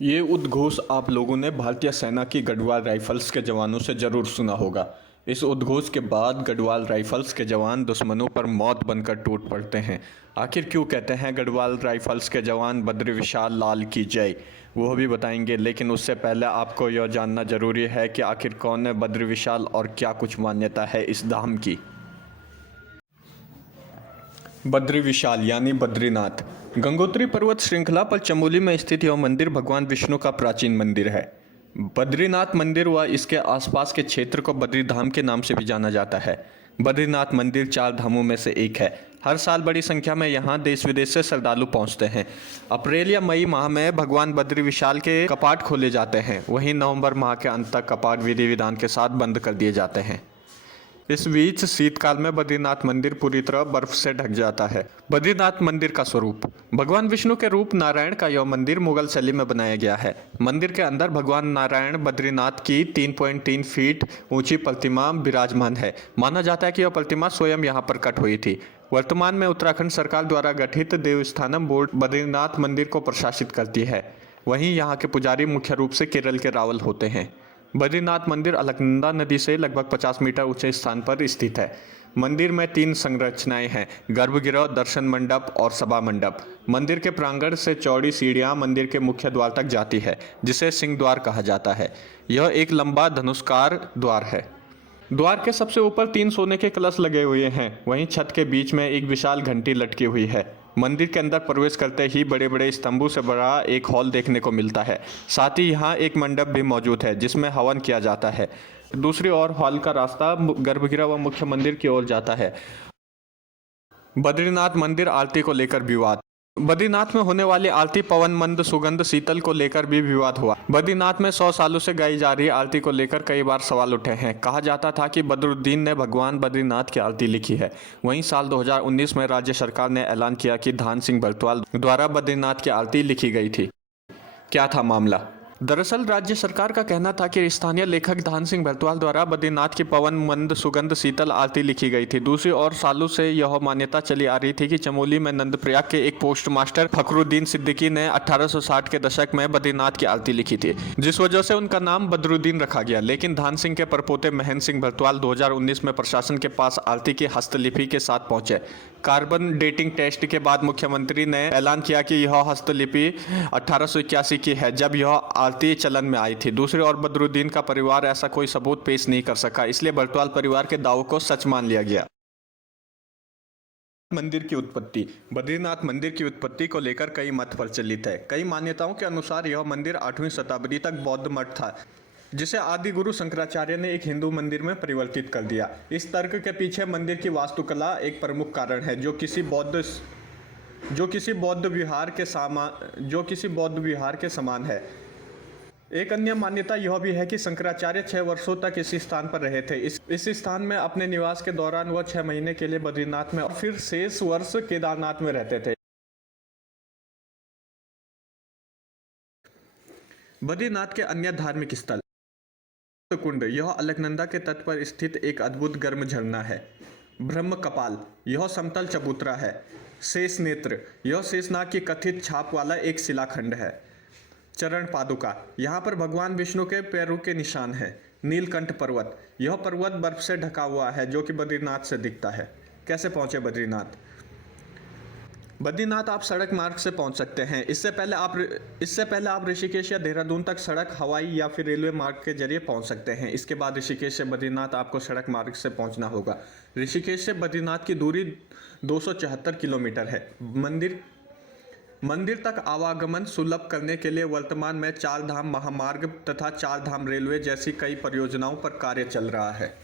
ये उद्घोष आप लोगों ने भारतीय सेना की गढ़वाल राइफल्स के जवानों से ज़रूर सुना होगा। इस उद्घोष के बाद गढ़वाल राइफल्स के जवान दुश्मनों पर मौत बनकर टूट पड़ते हैं। आखिर क्यों कहते हैं गढ़वाल राइफल्स के जवान बद्री विशाल लाल की जय, वो भी बताएंगे। लेकिन उससे पहले आपको यह जानना जरूरी है कि आखिर कौन है बद्री विशाल और क्या कुछ मान्यता है इस धाम की। बद्री विशाल यानी बद्रीनाथ गंगोत्री पर्वत श्रृंखला पर चमोली में स्थित यह मंदिर भगवान विष्णु का प्राचीन मंदिर है। बद्रीनाथ मंदिर व इसके आसपास के क्षेत्र को बद्री धाम के नाम से भी जाना जाता है। बद्रीनाथ मंदिर 4 धामों में से एक है। हर साल बड़ी संख्या में यहाँ देश विदेश से श्रद्धालु पहुँचते हैं। अप्रैल या मई माह में भगवान बद्री विशाल के कपाट खोले जाते हैं। वहीं नवंबर माह के अंत तक कपाट विधि विधान के साथ बंद कर दिए जाते हैं। इस बीच शीतकाल में बद्रीनाथ मंदिर पूरी तरह बर्फ से ढक जाता है। बद्रीनाथ मंदिर का स्वरूप भगवान विष्णु के रूप नारायण का यह मंदिर मुगल शैली में बनाया गया है। मंदिर के अंदर भगवान नारायण बद्रीनाथ की 3.3 फीट ऊंची प्रतिमा विराजमान है। माना जाता है कि यह प्रतिमा स्वयं यहाँ पर कट हुई थी। वर्तमान में उत्तराखंड सरकार द्वारा गठित देवस्थानम बोर्ड बद्रीनाथ मंदिर को प्रशासित करती है। वहीं यहाँ के पुजारी मुख्य रूप से केरल के रावल होते हैं। बद्रीनाथ मंदिर अलकनंदा नदी से लगभग 50 मीटर ऊंचे स्थान पर स्थित है। मंदिर में 3 संरचनाएं हैं: गर्भगृह, दर्शन मंडप और सभा मंडप। मंदिर के प्रांगण से चौड़ी सीढ़ियां मंदिर के मुख्य द्वार तक जाती है, जिसे सिंह द्वार कहा जाता है। यह एक लंबा धनुष्कार द्वार है। द्वार के सबसे ऊपर 3 सोने के कलश लगे हुए हैं। वहीं छत के बीच में एक विशाल घंटी लटकी हुई है। मंदिर के अंदर प्रवेश करते ही बड़े बड़े स्तंभों से बड़ा एक हॉल देखने को मिलता है। साथ ही यहाँ एक मंडप भी मौजूद है जिसमें हवन किया जाता है। दूसरी ओर हॉल का रास्ता गर्भगृह व मुख्य मंदिर की ओर जाता है। बद्रीनाथ मंदिर आरती को लेकर विवाद। बद्रीनाथ में होने वाली आरती पवन मंद सुगंध शीतल को लेकर भी विवाद हुआ। बद्रीनाथ में 100 सालों से गाई जा रही आरती को लेकर कई बार सवाल उठे हैं। कहा जाता था कि बदरुद्दीन ने भगवान बद्रीनाथ की आरती लिखी है। वहीं साल 2019 में राज्य सरकार ने ऐलान किया कि धान सिंह बरतवाल द्वारा बद्रीनाथ की आरती लिखी गई थी। क्या था मामला? दरअसल राज्य सरकार का कहना था कि स्थानीय लेखक धान सिंह बरतवाल द्वारा बद्रीनाथ की पवन मंद सुगंध शीतल आरती लिखी गई थी। दूसरी ओर सालों से यह मान्यता चली आ रही थी कि चमोली में नंदप्रयाग के एक पोस्ट मास्टर फखरुद्दीन सिद्दीकी ने 1860 के दशक में बद्रीनाथ की आरती लिखी थी, जिस वजह से उनका नाम बदरुद्दीन रखा गया। लेकिन धान सिंह के परपोते महेंद्र सिंह बरतवाल 2019 में प्रशासन के पास आरती की हस्तलिपि के साथ पहुंचे। कार्बन डेटिंग टेस्ट के बाद मुख्यमंत्री ने ऐलान किया कि यह हस्तलिपि 1881 की है, जब यह आरती चलन में आई थी। दूसरी ओर बदरुद्दीन का परिवार ऐसा कोई सबूत पेश नहीं कर सका, इसलिए बरतवाल परिवार के दावों को सच मान लिया गया। मंदिर की उत्पत्ति। बद्रीनाथ मंदिर की उत्पत्ति को लेकर कई मत प्रचलित है। कई मान्यताओं के अनुसार यह मंदिर 8वीं शताब्दी तक बौद्ध मठ था, जिसे आदि गुरु शंकराचार्य ने एक हिंदू मंदिर में परिवर्तित कर दिया। इस तर्क के पीछे मंदिर की वास्तुकला एक प्रमुख कारण है, जो किसी बौद्ध विहार के समान है। एक अन्य मान्यता यह भी है कि शंकराचार्य 6 वर्षों तक इस स्थान पर रहे थे। इस स्थान में अपने निवास के दौरान वह 6 महीने के लिए बद्रीनाथ में और फिर शेष वर्ष केदारनाथ में रहते थे। बद्रीनाथ के अन्य धार्मिक स्थल। कुंड, यह अलकनंदा के तट पर स्थित एक अद्भुत गर्म झरना है। ब्रह्म कपाल, यह समतल चबूतरा है। शेष नेत्र, यह शेषनाग की कथित छाप वाला एक शिलाखंड है। चरण पादुका, यहाँ पर भगवान विष्णु के पैरों के निशान हैं। नीलकंठ पर्वत, यह पर्वत बर्फ से ढका हुआ है जो कि बद्रीनाथ से दिखता है। कैसे पहुँचे बद्रीनाथ? बद्रीनाथ आप सड़क मार्ग से पहुंच सकते हैं। इससे पहले आप ऋषिकेश या देहरादून तक सड़क, हवाई या फिर रेलवे मार्ग के जरिए पहुंच सकते हैं। इसके बाद ऋषिकेश से बद्रीनाथ आपको सड़क मार्ग से पहुंचना होगा। ऋषिकेश से बद्रीनाथ की दूरी 274 किलोमीटर है। मंदिर तक आवागमन सुलभ करने के लिए वर्तमान में 4 धाम महामार्ग तथा 4 धाम रेलवे जैसी कई परियोजनाओं पर कार्य चल रहा है।